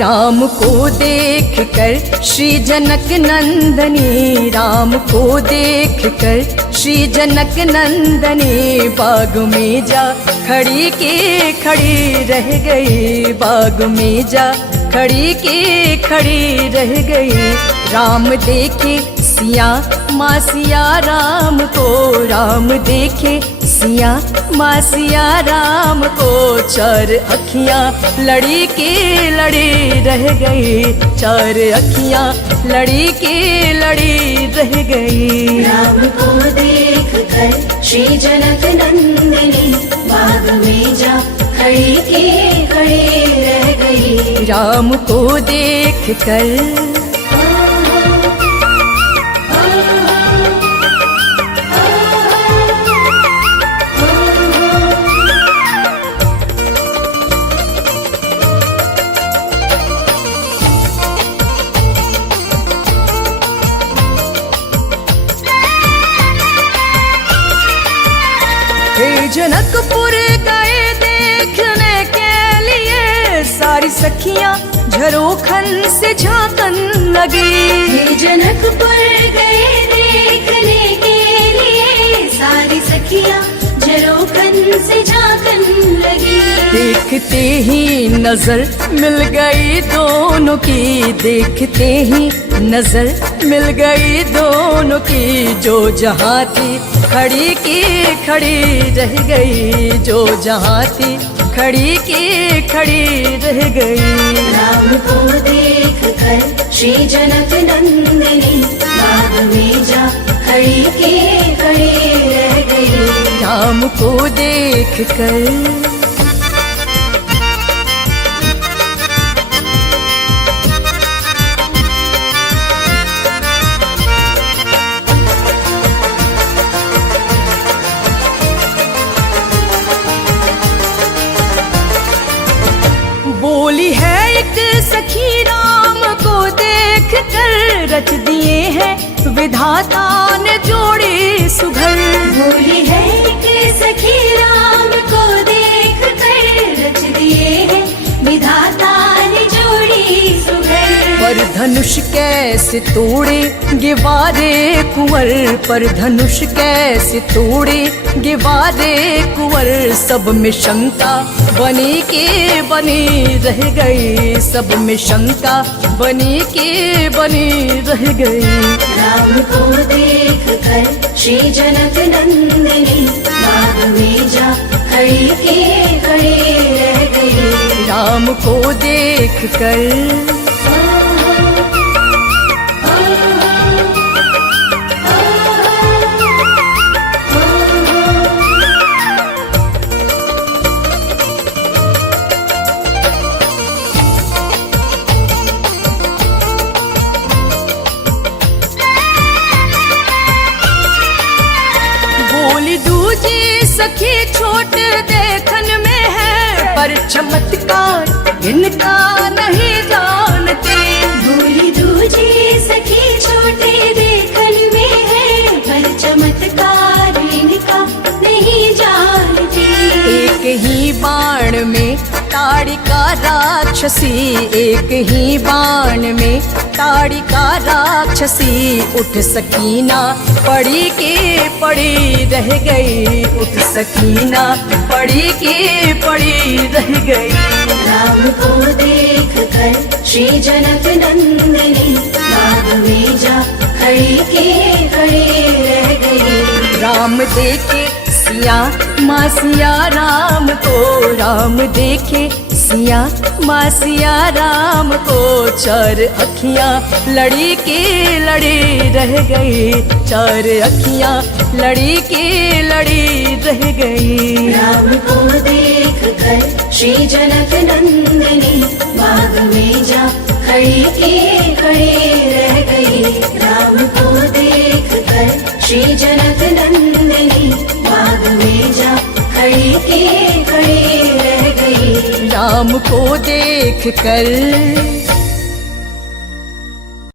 राम को देख कर श्री जनक नंदनी, राम को देख कर श्री जनक नंदनी, बाग में जा खड़ी के खड़ी रह गई, बाग में जा खड़ी के खड़ी रह गई। राम देखे सिया माँ सिया राम को, राम देखे सिया माँ सिया राम को, चार अखियाँ लड़ी के लड़ी रह गई, चार अखियाँ लड़ी के लड़ी रह गई। राम को देख कर श्री जनक नंदिनी, बाग में जा खड़ी के खड़ी रह गई। राम को देख कर जनकपुर गए देखने के लिए, सारी सखियां झरोखन से झांकन लगी। जनकपुर गए देखने के लिए, सारी सखियां झरोखन से झांकन लगी। देखते ही नजर मिल गई दोनों की, देखते ही नजर मिल गई दोनों की, जो जहाँ थी खड़ी की खड़ी रह गई, जो जहाँ थी खड़ी की खड़ी रह गई। राम को देख कर श्री जनक नंदिनी, बाग में जा खड़ी के खड़ी रह गई। राम को देख कर बोली है एक सखी, राम को देख कर रच दिए हैं विधाता ने जोड़ी सुघर। बोली है एक सखी, राम को देख कर रच दिए हैं विधाता ने जोड़ी सुघर। पर धनुष कैसे तोड़े गिवारे कुंवर, पर धनुष कैसे तोड़े गिवारे कुंवर, सब में शंका बनी के बनी रह गई, सब में शंका बनी के बनी रह गई। राम को देख कर श्री जनक नंदिनी, बाग में जा खड़ी के खड़ी रह गई। राम को देख कर सखी छोट देखन में है, पर चमत्कार इनका नहीं जानते। भूली दूजी सखी छोटे देखन में है, पर चमत्कार इनका नहीं जानते। एक ही बाण में ताड़िका राक्षसी, एक ही बाण में ताड़िका राक्षसी, उठ सकीना पड़ी के पड़ी रह गई, उठ सकीना पड़ी के पड़ी रह गई। राम को देख कर श्री जनक नंदिनी, बाग में जा खड़ी के खड़ी रह गई। राम देखे सिया माँ सिया राम को, राम देखे सिया माँ सिया राम को, चार अखियाँ लड़ी के लड़ी रह गई, चार अखियाँ लड़ी के लड़ी रह गई। राम को देख कर श्री जनक नंदिनी, बाग में जा खड़ी के खड़ी रह गई। राम को देख कर श्री जनक नंदिनी, बाग में जा खड़ी के खड़ी रह गई। राम को देख कर